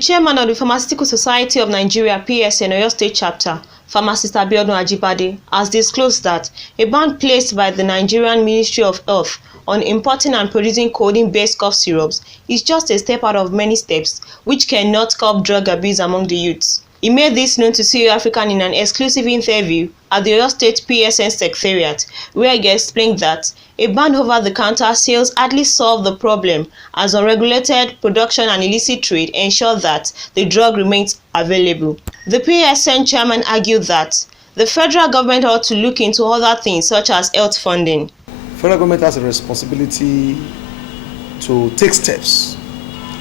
chairman of the Pharmaceutical Society of Nigeria (PSN) Oyo State Chapter, Pharmacist Abiodun Ajibade, has disclosed that a ban placed by the Nigerian Ministry of Health on importing and producing codeine-based cough syrups is just a step out of many steps which cannot curb drug abuse among the youths. He made this known to CEO African in an exclusive interview at the Oyo State PSN Secretariat, where he explained that a ban over-the-counter sales hardly solved the problem, as unregulated production and illicit trade ensure that the drug remains available. The PSN chairman argued that the federal government ought to look into other things such as health funding. Federal government has a responsibility to take steps,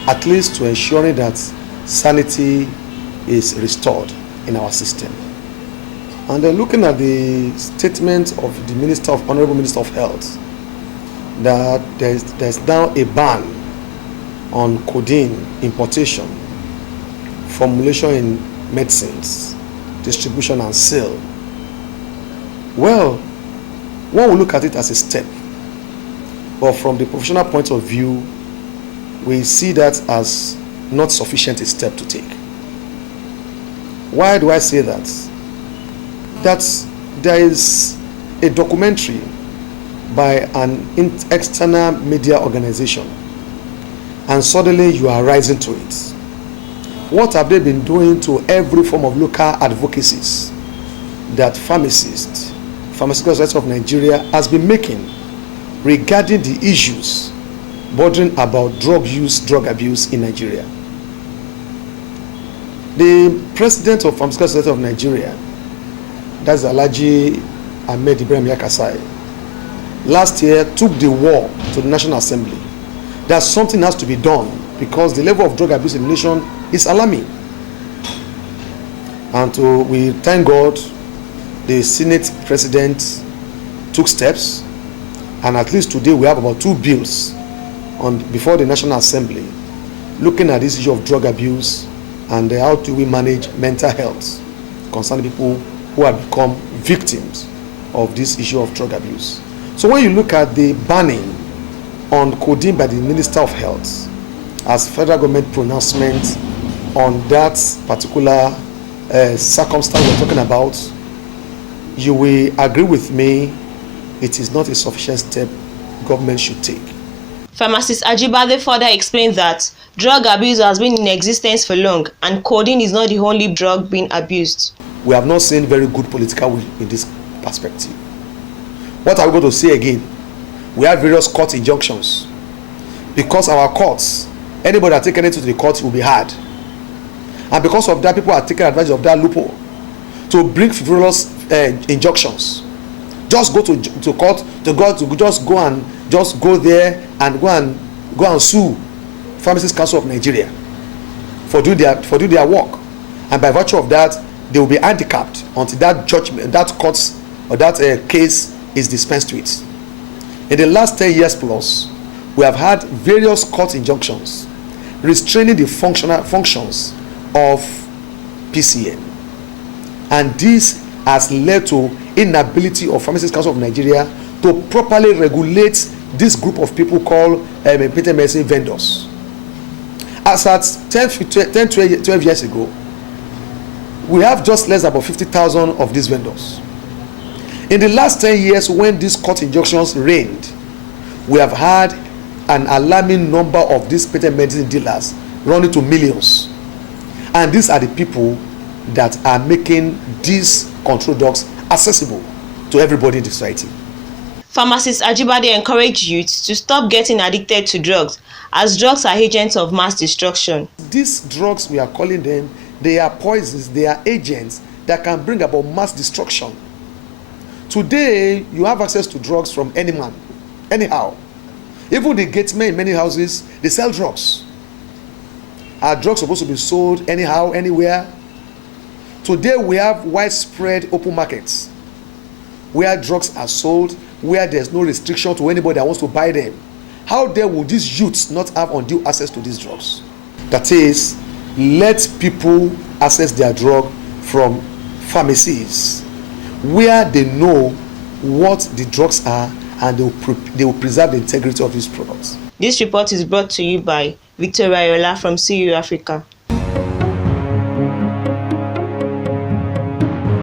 at least to ensuring that sanity is restored in our system. And then looking at the statement of the Honorable Minister of Health, that there's now a ban on codeine importation, formulation in medicines, distribution and sale. Well, one will look at it as a step, but from the professional point of view, we see that as not sufficient a step to take. Why do I say that? That there is a documentary by an external media organization, and suddenly you are rising to it. What have they been doing to every form of local advocacies that Pharmaceutical Society of Nigeria has been making regarding the issues bordering about drug use, drug abuse in Nigeria? The president of Pharmaceutical Society of Nigeria, that's Alhaji Ahmed Ibrahim Yakasai, last year took the war to the National Assembly. That something has to be done because the level of drug abuse in the nation is alarming. And we thank God the Senate president took steps, and at least today we have about 2 bills before the National Assembly looking at this issue of drug abuse and how do we manage mental health concerning people who have become victims of this issue of drug abuse. So when you look at the banning on codeine by the Minister of Health as federal government pronouncement on that particular circumstance we're talking about, you will agree with me it is not a sufficient step government should take. Pharmacist Ajibade further explained that drug abuse has been in existence for long and codeine is not the only drug being abused. We have not seen very good political will in this perspective. What are we going to say again? We have various court injunctions. Because our courts, anybody that taken it to the court will be hard. And because of that, people are taking advantage of that loophole to bring frivolous injunctions. Just go to court to just go there and go and sue Pharmacists Council of Nigeria for doing their work, and by virtue of that they will be handicapped until that judgment, that court's or that case is dispensed with. In the last 10 years plus, we have had various court injunctions restraining the functions of PCN, and this has led to inability of Pharmacists Council of Nigeria to properly regulate this group of people called patent medicine vendors. As at 12 years ago, we have just less than about 50,000 of these vendors. In the last 10 years, when these court injunctions reigned, we have had an alarming number of these patent medicine dealers running to millions. And these are the people that are making these controlled drugs accessible to everybody in the society. Pharmacist Ajibade encouraged youth to stop getting addicted to drugs, as drugs are agents of mass destruction. These drugs, we are calling them, they are poisons, they are agents that can bring about mass destruction. Today, you have access to drugs from any man, anyhow. Even the gatesmen in many houses, they sell drugs. Are drugs supposed to be sold anyhow, anywhere? Today, we have widespread open markets where drugs are sold, where there's no restriction to anybody that wants to buy them. How dare would these youths not have undue access to these drugs? That is, let people access their drug from pharmacies where they know what the drugs are, and they will preserve the integrity of these products. This report is brought to you by Victoria Yola from CEO Africa.